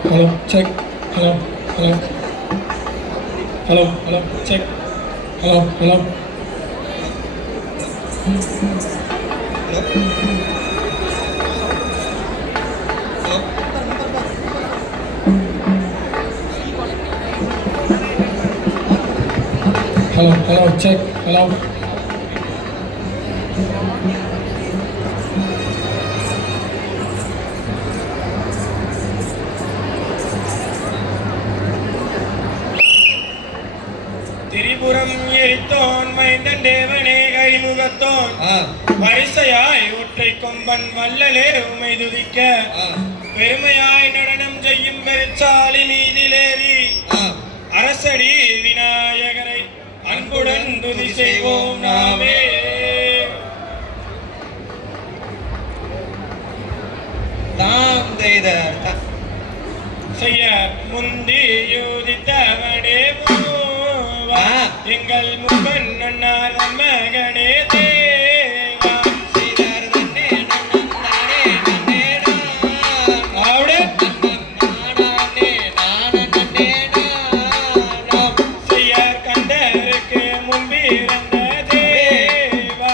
Hello, check. Hello, check. Hello. Hello, check. Hello. Tripuram எரித்தோன் மைந்தன் தேவனே கைமுகத்தோன் வரிசையாய் ஒற்றை கொம்பன் வல்லலே உமை துதிக்க பெருமையாய் நடனம் செய்யும் பெருச்சாலி மீதிலேறி அரசடி விநாயகரை அன்புடன் துதி செய்வோம் நாமே. தாம் செய்ய முந்தி யோதித்தவனே எங்கள் முகன் நன்னார் மகனே தேவா செய்தார் தன்னே நன்னானே நன்னே நானே நன்னே நாம் செய்ய கண்டருக்கு முன்பிறந்த தேவா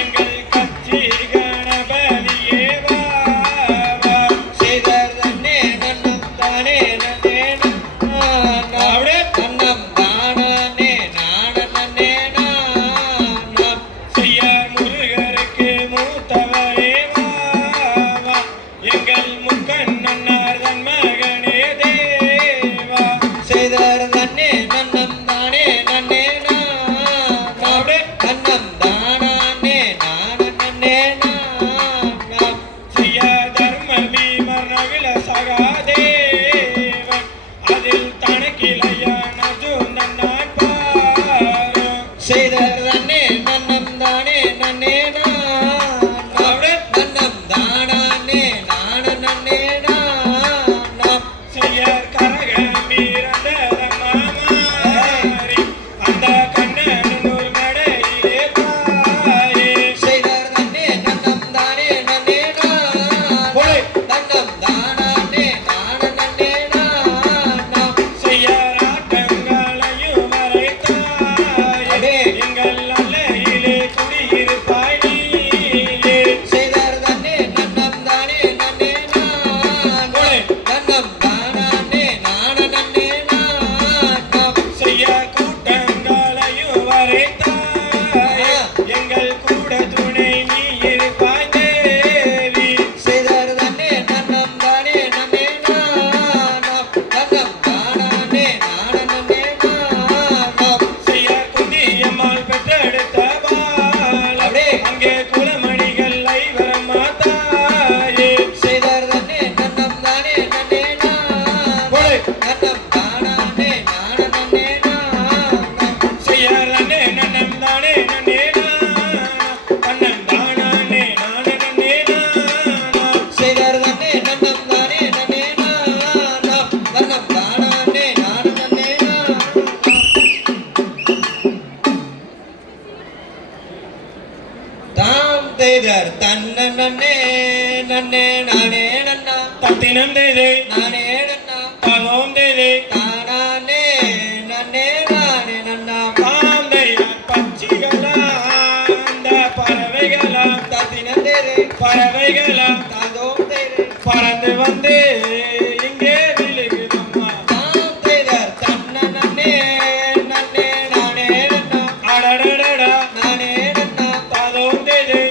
எங்கள் கட்சி கணபதியே வா செய்தார் தன்னே நன்னம் தானே நன்னே நானே நன்னம் தன்ன நன்னே நன்னே நானே நன்னா தத்தினம் தேதே நானே நன்னா தகோம் தேதே தானே நன்னே நானே நன்னா காந்தையா பச்சிகளா அந்த பறவைகளா தத்தினம் தேதே பறவைகளா தகோம் தேதே பறந்து வந்து இங்கே விழுகுதம்மா தாம் தேதர் தன்ன நன்னே நன்னே நானே நன்னா அடடடடா நானே நன்னா தகோம் தேதே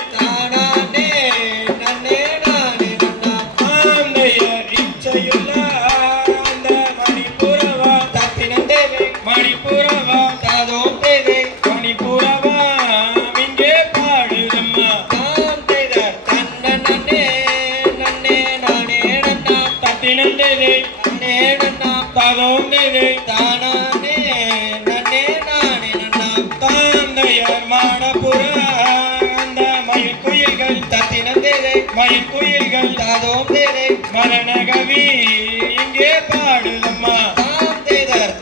மயில் குயில்கள் தாதோம் தேரே மரணகவி இங்கே பாடுதம்மா தாம் தேதர்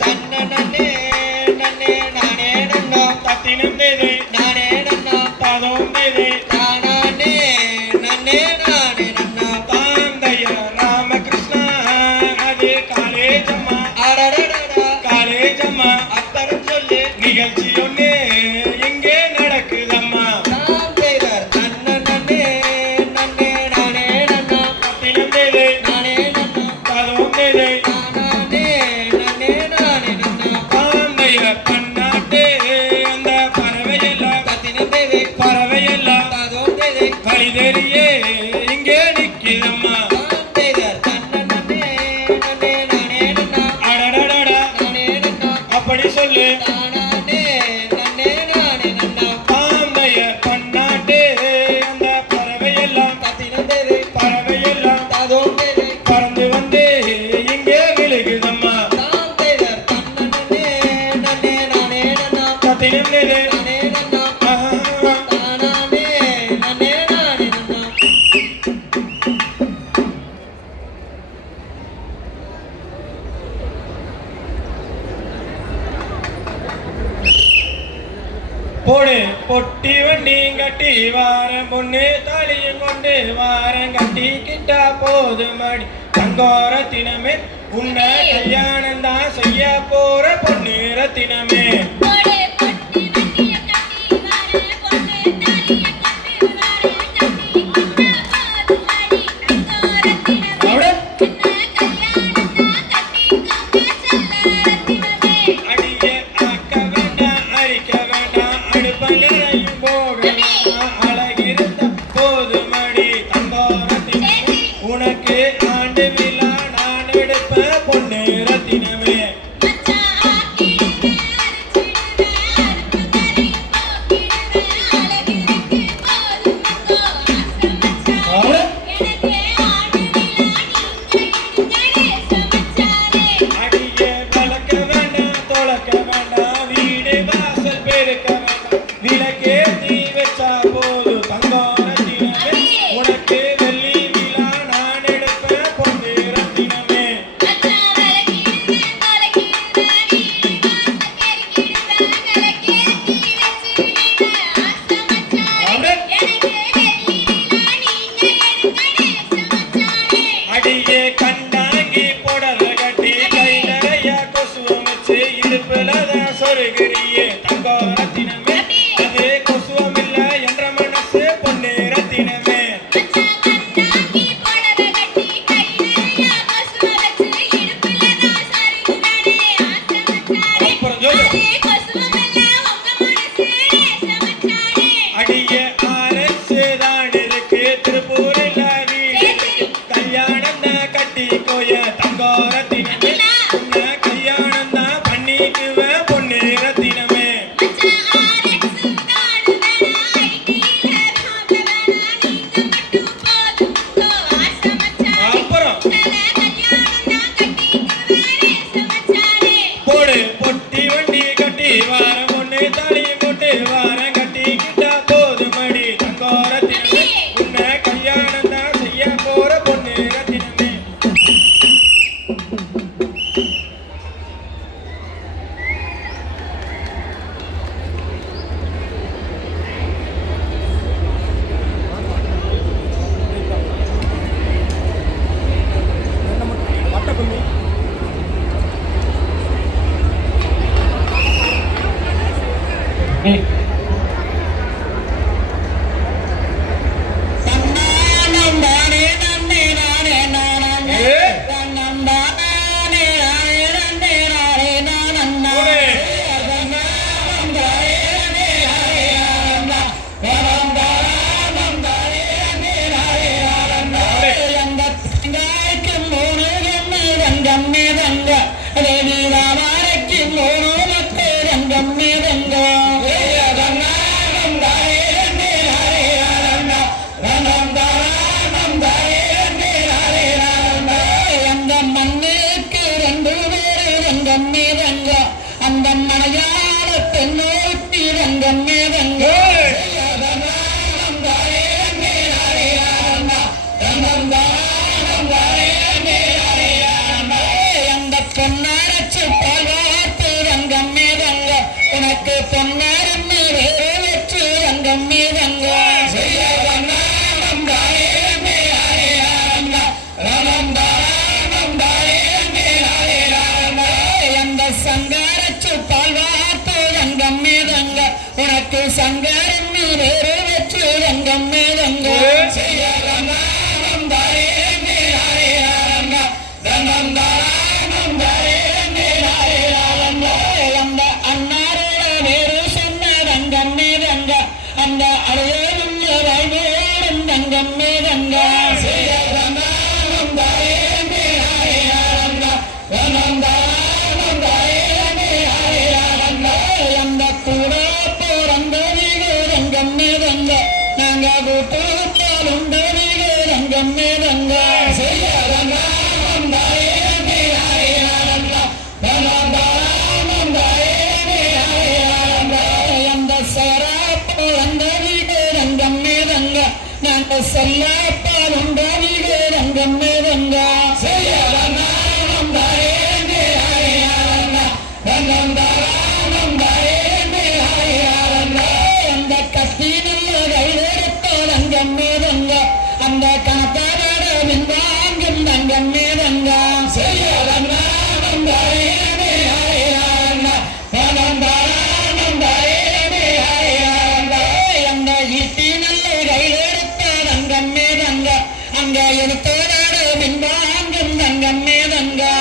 தெரிய இங்கே நிக்கிறம்மா அப்படி சொல்லு போடு பொட்டி வண்டி கட்டி வாரம் பொண்ணு தாலியும் கொண்டு வாரம் கட்டி கிட்டா போது மடி தங்கோர தினமே உன்னை கல்யாணம் தான் செய்ய போற பொண்ணு ரத்தினமே ரங்கம்மே ரங்கா அந்த கூட போறந்தவிக ரங்கம்மே ரங்க நாங்க கூட்டு பாலுண்டவிக ரங்கம்மே ரங்கா அந்த சரா போறந்தவிக ரங்கம்மே ரங்க நாங்க செல்ல பாலுண்டவிக ரங்கம்மே ரங்கா அந்த கத்தி நல்ல கைதெடுத்த ரங்கம்மே ரங்க அந்த கணக்கார விந்தாங்கும் ரங்கம்மே ரங்கா அந்த ஈட்டி நல்ல கைதெடுத்த ரங்கம்மே ரங்க அங்க எடுத்தோட விந்தாங்கும் ரங்கம்மே ரங்கா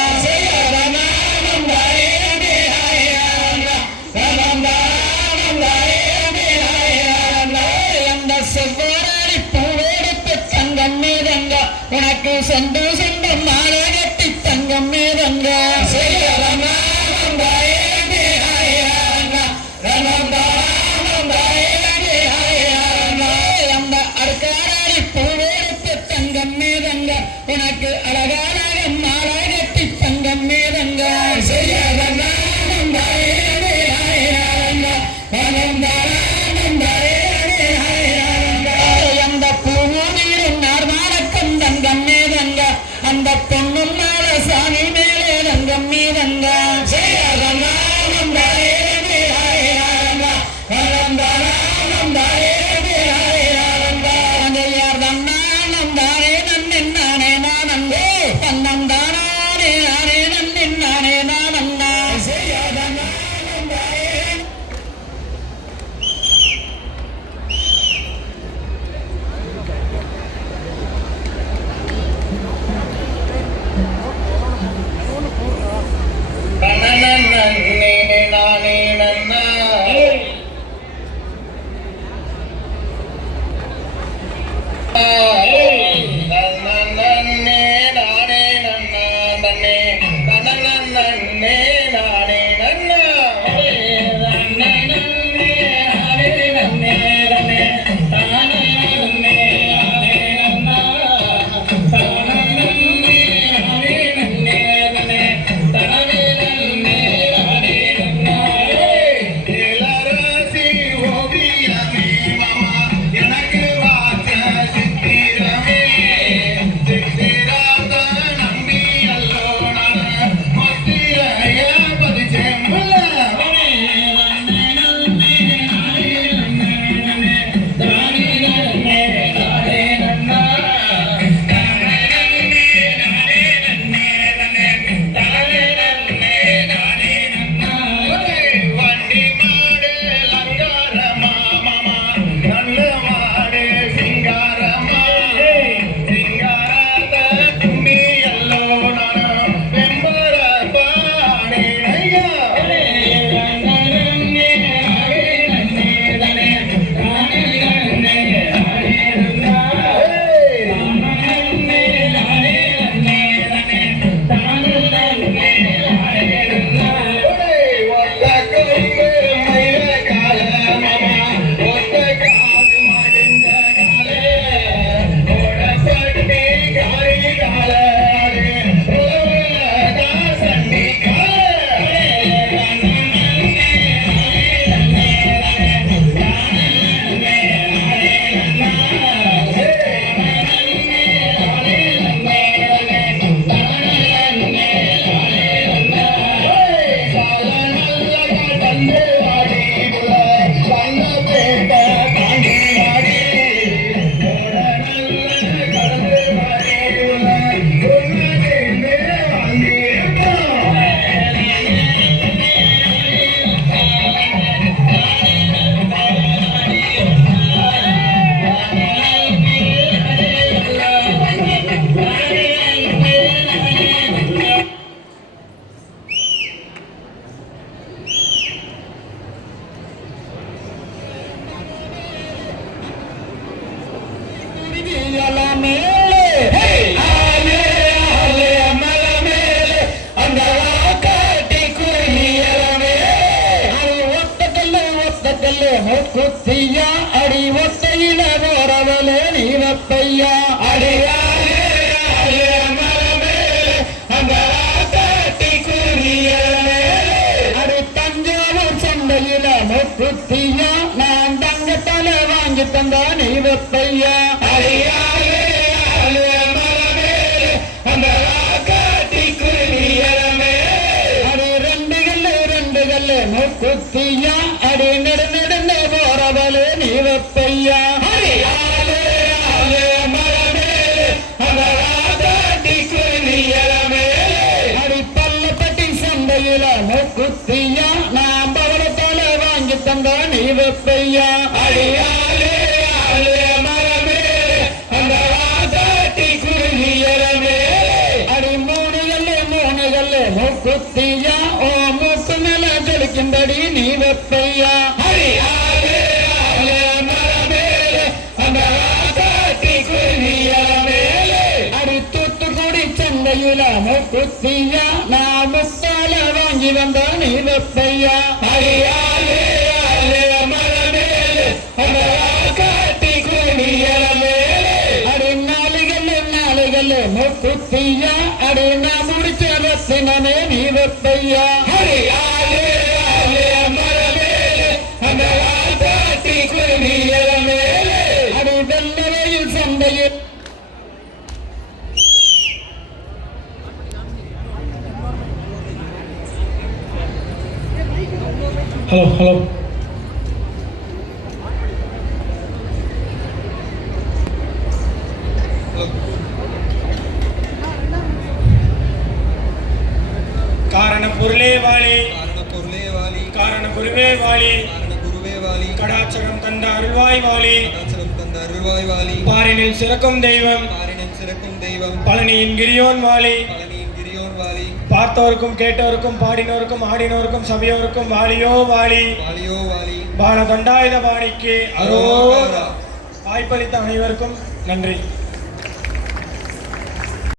செவ்வாரி பூவெடுத்து தங்கம் மேதங்க உனக்கு சென்று சென்று மாலை கட்டி தங்கம் மேதங்க அந்த அர்க்காரி பூவெடுத்து தங்கம் மேதங்க உனக்கு அழகாக மாலை கட்டி தங்கம் மேதங்க அந்த பொண்ணும் மேல சாமி மேலே ரங்கம் மீதங்க மூக்குத்தியா அடி ஒத்தையில போறவளே நீ வப்பையா அடியாரே மரமேலே அந்த ராசாத்தி கூறியலே அடி தஞ்சாவூர் சந்தையில மூக்குத்தியா நான் தங்கத்தால வாங்கி தந்தா நீ வப்பையா அடியாரே மரமேலே அந்த ராசாத்தி கூறியலே அடி ரெண்டு கல்லு மூக்குத்தியா அடி நெடுநெடுன்னு போறவளே நீ வப்பையா அடி பல்லப்பட்டி சந்தையில மூக்குத்தியா நான் பவளத்தால வாங்கி தந்தா நீ வப்பையா அடியாலே மரமேலே அந்த ராசாத்தி குருவியலமே அடி மூணு கல்லு மூக்குத்தியா ஓ மூக்கு மேல ஜொலிக்கும்படி நீ வப்பையா அடியாலே மரமேலே அந்த ராசாத்தி குருவியலமே அடி தூத்துக்குடி சந்தையில மூக்குத்தியா நான் முத்தால வாங்கி வந்தா நீ வப்பையா அடியாலே மரமேலே அந்த ராசாத்தி குருவியலமே அடி நாலு கல்லு மூக்குத்தியா அடி நான் முடிச்ச ரத்தினமே நீ வப்பையா அடியாலே மரமேலே அந்த ராசாத்தி குருவியலமே அடி வெள்ளரையில் சந்தையில் ஹலோ காரண பொருளே வாழி காரண குருவே வாழி கடாச்சரம் தந்த அருள்வாய் வாழி பாரினில் சிறக்கும் தெய்வம் பழனியின் கிரியோன் வாழி பார்த்தோருக்கும் கேட்டோருக்கும் பாடினோருக்கும் ஆடினோருக்கும் சபையோருக்கும் வாழியோ வாழி பால தண்டாயுத பாணிக்கு அரோரா வாய்ப்பளித்த அனைவருக்கும் நன்றி.